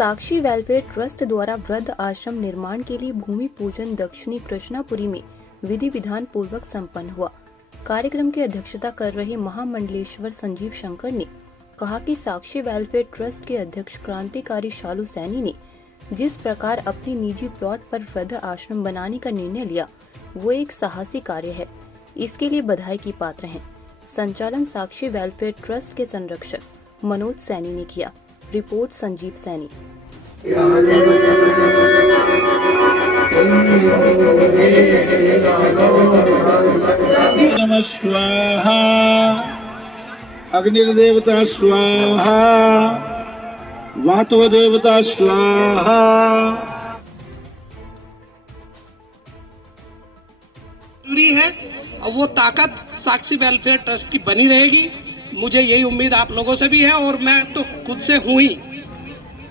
साक्षी welfare trust द्वारा वृद्ध आश्रम निर्माण के लिए भूमि पूजन दक्षिणी कृष्णापुरी में विधि विधान पूर्वक संपन्न हुआ। कार्यक्रम की अध्यक्षता कर रहे महामंडलेश्वर संजीव शंकर ने कहा कि साक्षी वेलफेयर ट्रस्ट के अध्यक्ष क्रांतिकारी शालू सैनी ने जिस प्रकार अपनी निजी प्लॉट पर वृद्ध आश्रम बनाने का निर्णय लिया वो एक साहसी कार्य है। इसके लिए बधाई की पात्र हैं। संचालन साक्षी वेलफेयर ट्रस्ट के संरक्षक मनोज सैनी ने किया। रिपोर्ट संजीव सैनी। नमः स्वाहा, अग्निर्देवता स्वाहा, वातो देवता स्वाहा। जरूरी है और वो ताकत साक्षी वेलफेयर ट्रस्ट की बनी रहेगी। मुझे यही उम्मीद आप लोगों से भी है और मैं तो खुद से हूँ ही,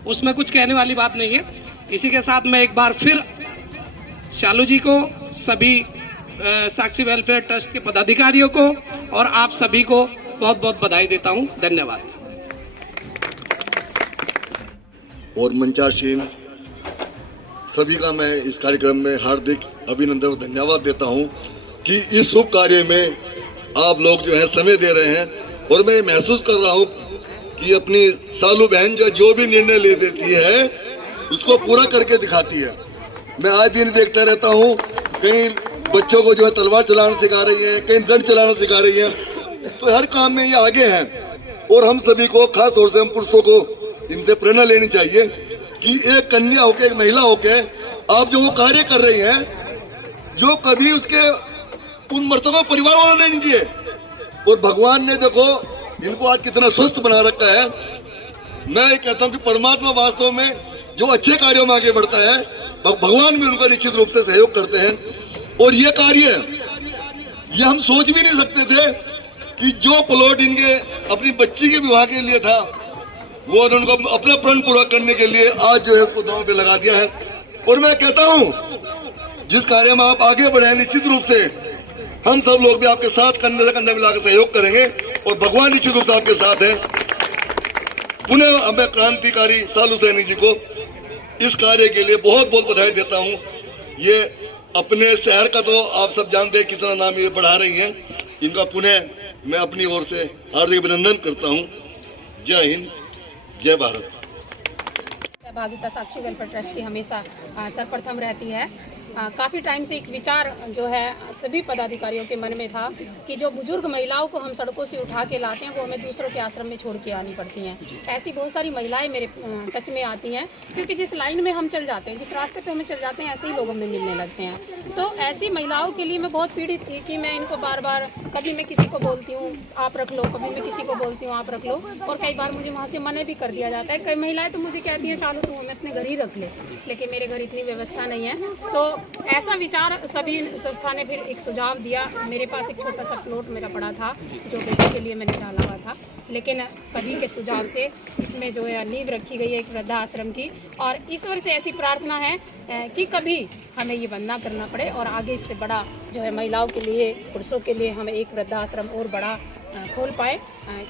उसमें कुछ कहने वाली बात नहीं है। इसी के साथ मैं एक बार फिर शालू जी को, सभी साक्षी वेलफेयर ट्रस्ट के पदाधिकारियों को और आप सभी को बहुत बहुत बधाई देता हूँ। धन्यवाद। और मंचासीन सभी का मैं इस कार्यक्रम में हार्दिक अभिनंदन और धन्यवाद देता हूं कि इस शुभ कार्य में आप लोग जो है समय दे रहे हैं। और मैं महसूस कर रहा हूं कि अपनी सालू बहन जो भी निर्णय ले देती है उसको पूरा करके दिखाती है। मैं आज दिन देखता रहता हूं, कहीं बच्चों को जो है तलवार चलाना सिखा रही है, कहीं दंड चलाना सिखा रही है, तो हर काम में ये आगे हैं। और हम सभी को, खास तौर से हम पुरुषों को इनसे प्रेरणा लेनी चाहिए कि एक कन्या होके, एक महिला होके आप जो वो कार्य कर रही हैं, जो कभी उसके उन मर्तबा परिवार वालों ने नहीं किए। और भगवान ने देखो इनको आज कितना स्वस्थ बना रखा है। मैं ये कहता हूँ कि परमात्मा वास्तव में जो अच्छे कार्यों में आगे बढ़ता है, भगवान भी उनका निश्चित रूप से सहयोग करते हैं। और ये कार्य ये हम सोच भी नहीं सकते थे कि जो प्लॉट इनके अपनी बच्ची के विवाह के लिए था, वो उनको अपना प्रण पूरा करने के लिए आज जो है उसको दांव पे लगा दिया है। और मैं कहता हूं जिस कार्य में आप आगे बढ़े, निश्चित रूप से हम सब लोग भी आपके साथ कंधे से कंधा मिलाकर सहयोग करेंगे और भगवान निश्चित रूप से आपके साथ है। पुनः मैं क्रांतिकारी शालू सैनी जी को इस कार्य के लिए बहुत बहुत बधाई देता हूं। ये अपने शहर का तो आप सब जानते हैं कितना नाम ये बढ़ा रही हैं। इनका पुनः मैं अपनी ओर से हार्दिक अभिनंदन करता हूं। जय हिंद, जय भारत। सहभागिता साक्षी वेलफेयर ट्रस्ट की हमेशा सर्वप्रथम रहती है। काफ़ी टाइम से एक विचार जो है सभी पदाधिकारियों के मन में था कि जो बुजुर्ग महिलाओं को हम सड़कों से उठा के लाते हैं वो हमें दूसरों के आश्रम में छोड़ के आनी पड़ती हैं। ऐसी बहुत सारी महिलाएं मेरे टच में आती हैं, क्योंकि जिस लाइन में हम चल जाते हैं, जिस रास्ते पे हम चल जाते हैं, ऐसे ही लोग हमें मिलने लगते हैं। तो ऐसी महिलाओं के लिए मैं बहुत पीड़ित थी कि मैं इनको बार बार, कभी मैं किसी को बोलती हूँ आप रख लो, कभी मैं किसी को बोलती हूँ आप रख लो, और कई बार मुझे वहाँ से मना भी कर दिया जाता है। कई महिलाएं तो मुझे कहती हैं शालू तू हमें अपने घर ही रख ले, लेकिन मेरे घर इतनी व्यवस्था नहीं है। तो ऐसा विचार सभी संस्था ने फिर एक सुझाव दिया। मेरे पास एक छोटा सा प्लॉट मेरा पड़ा था जो बेटे के लिए मैंने डाला हुआ था, लेकिन सभी के सुझाव से इसमें जो है नींव रखी गई है एक वृद्धा आश्रम की। और ईश्वर से ऐसी प्रार्थना है कि कभी हमें ये बंद ना करना पड़े और आगे इससे बड़ा जो है महिलाओं के लिए, पुरुषों के लिए हम एक वृद्धा आश्रम और बड़ा खोल पाए।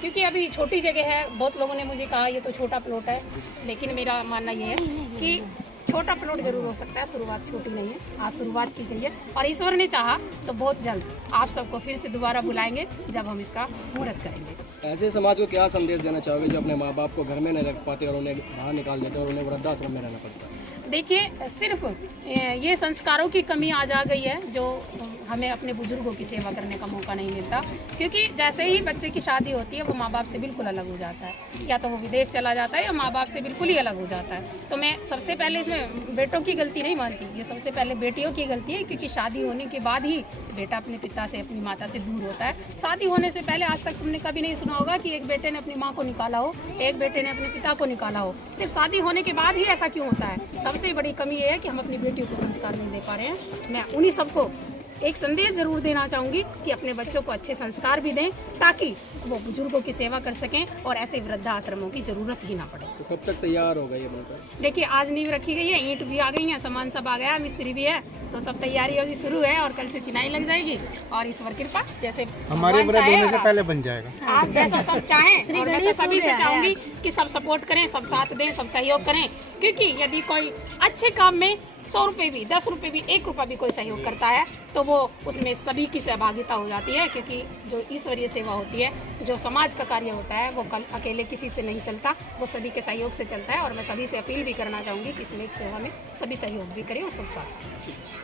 क्योंकि अभी छोटी जगह है। बहुत लोगों ने मुझे कहा ये तो छोटा प्लॉट है, लेकिन मेरा मानना ये है कि छोटा प्लॉट जरूर हो सकता है, शुरुआत छोटी नहीं है। आज शुरुआत की गई है और ईश्वर ने चाहा तो बहुत जल्द आप सबको फिर से दोबारा बुलाएंगे जब हम इसका मुहूर्त करेंगे। ऐसे समाज को क्या संदेश देना चाहोगे जो अपने माँ बाप को घर में नहीं रख पाते और उन्हें बाहर निकाल देते और उन्हें वृद्धाश्रम में रहना पड़ता है? देखिए, सिर्फ ये संस्कारों की कमी आज आ गई है जो हमें अपने बुजुर्गों की सेवा करने का मौका नहीं मिलता। क्योंकि जैसे ही बच्चे की शादी होती है वो माँ बाप से बिल्कुल अलग हो जाता है, या तो वो विदेश चला जाता है या माँ बाप से बिल्कुल ही अलग हो जाता है। तो मैं सबसे पहले इसमें बेटों की गलती नहीं मानती, ये सबसे पहले बेटियों की गलती है। क्योंकि शादी होने के बाद ही बेटा अपने पिता से, अपनी माता से दूर होता है। शादी होने से पहले आज तक तुमने कभी नहीं सुना होगा कि एक बेटे ने अपनी माँ को निकाला हो, एक बेटे ने अपने पिता को निकाला हो। सिर्फ शादी होने के बाद ही ऐसा क्यों होता है? सबसे बड़ी कमी ये है कि हम अपनी बेटियों को संस्कार नहीं दे पा रहे हैं। मैं उन्हीं सबको एक संदेश जरूर देना चाहूँगी कि अपने बच्चों को अच्छे संस्कार भी दें ताकि वो बुजुर्गों की सेवा कर सकें और ऐसे वृद्धाश्रमों की जरूरत ही ना पड़े। तो कब तक तैयार होगा ये बनकर? देखिए, आज नींव रखी गई है, ईंट भी आ गई हैं, सामान सब आ गया है, मिस्त्री भी है। तो सब तैयारी अभी शुरू है और कल से चिनाई लग जाएगी और ईश्वर कृपा जैसे हमारे व्रत होने से पहले बन जाएगा। आप जैसा सब चाहें, और मैं तो सभी से चाहूंगी कि सब सपोर्ट करें, सब साथ दें, सब सहयोग करें, क्योंकि यदि कोई अच्छे काम में 100 रुपये भी, 10 रुपये भी, 1 रुपया भी कोई सहयोग करता है तो वो उसमें सभी की सहभागिता हो जाती है, क्योंकि जो ईश्वरीय सेवा होती है, जो समाज का कार्य होता है, वो कल अकेले किसी से नहीं चलता, वो सभी के सहयोग से चलता है। और मैं सभी से अपील भी करना चाहूँगी कि इसमें सेवा में सभी सहयोग भी करें और सब साथ।